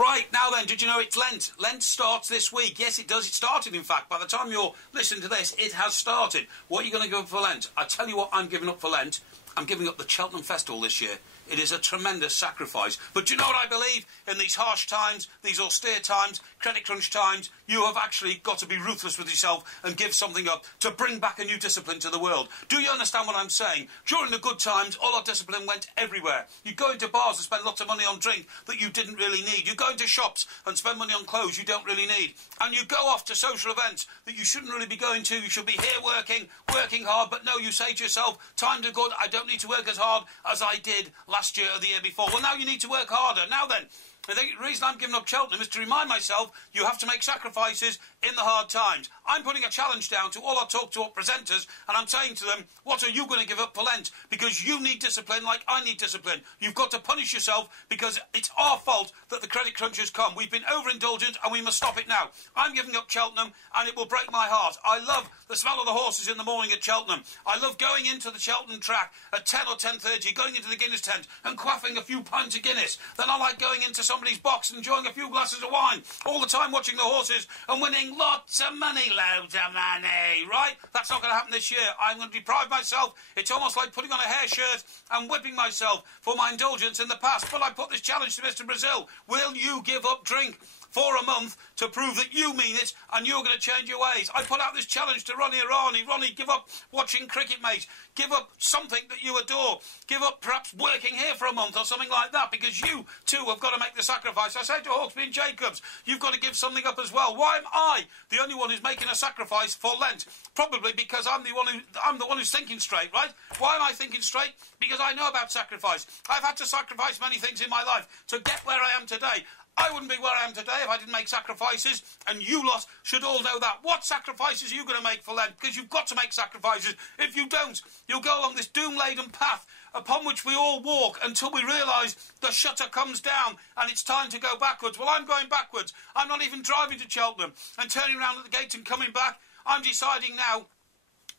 Right, now then, did you know it's Lent? Lent starts this week. Yes, it does. It started, in fact. By the time you're listening to this, it has started. What are you going to give up for Lent? I tell you what I'm giving up for Lent. I'm giving up the Cheltenham Festival this year. It is a tremendous sacrifice. But do you know what I believe? In these harsh times, these austere times, credit crunch times, you have actually got to be ruthless with yourself and give something up to bring back a new discipline to the world. Do you understand what I'm saying? During the good times, all our discipline went everywhere. You go into bars and spend lots of money on drink that you didn't really need. You go into shops and spend money on clothes you don't really need. And you go off to social events that you shouldn't really be going to. You should be here working hard. But no, you say to yourself, times are good, I don't need to work as hard as I did last year or the year before. Well, now you need to work harder. Now then, I think the reason I'm giving up Cheltenham is to remind myself you have to make sacrifices in the hard times. I'm putting a challenge down to all our talkSPORT presenters, and I'm saying to them, what are you going to give up for Lent? Because you need discipline like I need discipline. You've got to punish yourself because it's our fault that the credit crunch has come. We've been overindulgent and we must stop it now. I'm giving up Cheltenham and it will break my heart. I love the smell of the horses in the morning at Cheltenham. I love going into the Cheltenham track at 10 or 10:30, going into the Guinness tent and quaffing a few pints of Guinness. Then I like going into somebody's box and enjoying a few glasses of wine, all the time watching the horses and winning lots of money, loads of money, right? That's not going to happen this year. I'm going to deprive myself. It's almost like putting on a hair shirt and whipping myself for my indulgence in the past. But I put this challenge to Mr. Brazil. Will you give up drink for a month to prove that you mean it and you're going to change your ways? I put out this challenge to Ronnie Irani. Ronnie, give up watching cricket, mate. Give up something that you adore. Give up perhaps working here for a month or something like that, because you too have got to make the sacrifice. I say to Hawksby and Jacobs, you've got to give something up as well. Why am I the only one who's making a sacrifice for Lent? Probably because I'm the one who's thinking straight, right? Why am I thinking straight? Because I know about sacrifice. I've had to sacrifice many things in my life to get where I am today. I wouldn't be where I am today if I didn't make sacrifices, and you lot should all know that. What sacrifices are you going to make for Lent? Because you've got to make sacrifices. If you don't, you'll go along this doom-laden path upon which we all walk until we realise the shutter comes down and it's time to go backwards. Well, I'm going backwards. I'm not even driving to Cheltenham and turning around at the gate and coming back. I'm deciding now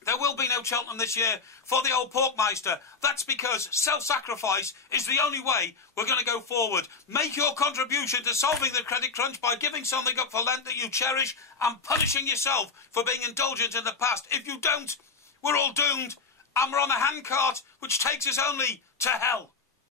there will be no Cheltenham this year for the old Porkmeister. That's because self-sacrifice is the only way we're going to go forward. Make your contribution to solving the credit crunch by giving something up for Lent that you cherish and punishing yourself for being indulgent in the past. If you don't, we're all doomed and we're on a handcart which takes us only to hell.